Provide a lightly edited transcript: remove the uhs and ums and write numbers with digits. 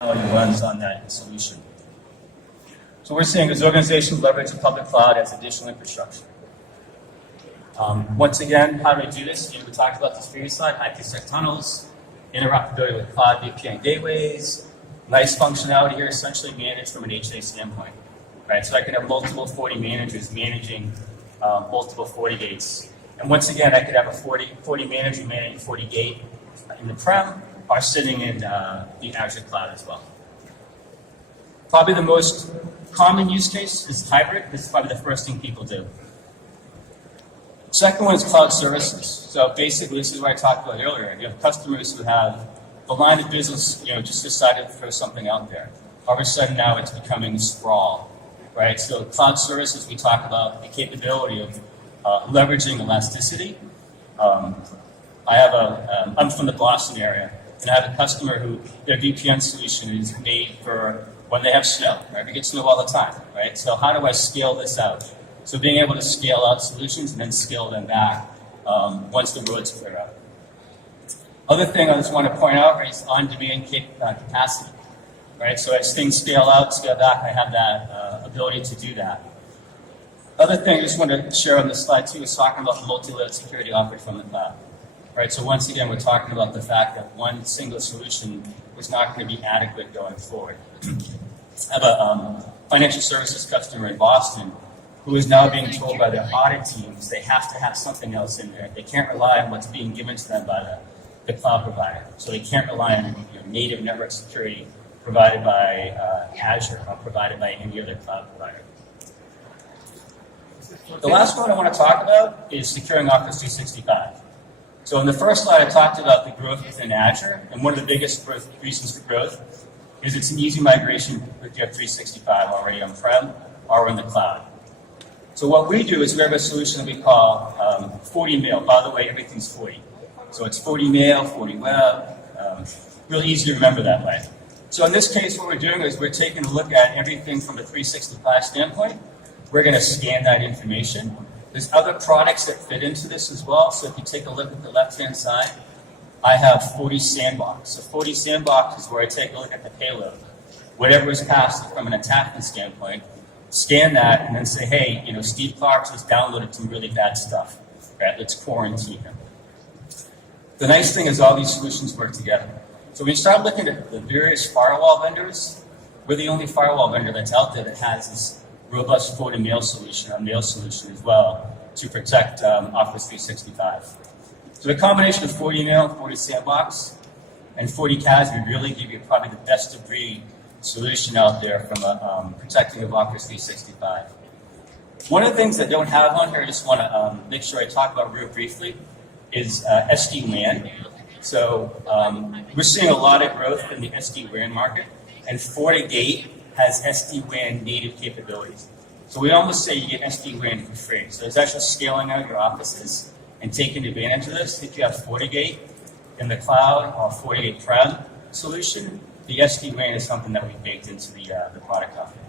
runs on that solution. So we're seeing as organizations leverage the public cloud as additional infrastructure. Once again, how do we do this? We talked about this previous slide, IPsec tunnels, interoperability with cloud VPN gateways, nice functionality here, essentially managed from an HA standpoint. Right? So I can have multiple 40 managers managing multiple 40 gates. And once again, I could have a 40 manager managing 40 gate in the prem or sitting in the Azure cloud as well. Probably the most common use case is hybrid. This is probably the first thing people do. Second one is cloud services. So basically, this is what I talked about earlier. You have customers who have the line of business, just decided to throw something out there. All of a sudden now it's becoming sprawl, right? So cloud services, we talk about the capability of leveraging elasticity. I'm from the Boston area, and I have a customer who their VPN solution is made for when they have snow, right? We get snow all the time, right? So how do I scale this out? So being able to scale out solutions and then scale them back once the roads clear up. Other thing I just want to point out is on-demand capacity, right? So as things scale out, scale back, I have that ability to do that. Other thing I just want to share on this slide too is talking about the multi-layered security offered from the cloud. Right, so once again, we're talking about the fact that one single solution was not going to be adequate going forward. I have a financial services customer in Boston who is now being told by their audit teams they have to have something else in there. They can't rely on what's being given to them by the cloud provider. So they can't rely on native network security provided by Azure or provided by any other cloud provider. The last one I want to talk about is securing Office 365. So in the first slide, I talked about the growth within Azure, and one of the biggest reasons for growth is it's an easy migration if you have 365 already on-prem or in the cloud. So what we do is we have a solution that we call 40 mail. By the way, everything's 40. So it's 40 mail, 40 web, really easy to remember that way. So in this case, what we're doing is we're taking a look at everything from a 365 standpoint. We're going to scan that information. There's other products that fit into this as well. So if you take a look at the left-hand side, I have 40 sandbox. So 40 sandbox is where I take a look at the payload. Whatever is passed from an attachment standpoint, scan that and then say, hey, Steve Clark has downloaded some really bad stuff. Right? Let's quarantine him. The nice thing is all these solutions work together. So when you start looking at the various firewall vendors, we're the only firewall vendor that's out there that has this robust 40 mail solution, or mail solution as well, to protect Office 365. So the combination of 40 mail, 40 sandbox, and 40 CAS would really give you probably the best of breed solution out there from protecting of Office 365. One of the things that I don't have on here, I just want to make sure I talk about real briefly, is SD-WAN. So we're seeing a lot of growth in the SD-WAN market, and FortiGate has SD-WAN native capabilities. So we almost say you get SD-WAN for free. So it's actually scaling out your offices and taking advantage of this. If you have FortiGate in the cloud or FortiGate Prem solution, the SD-WAN is something that we baked into the product offering.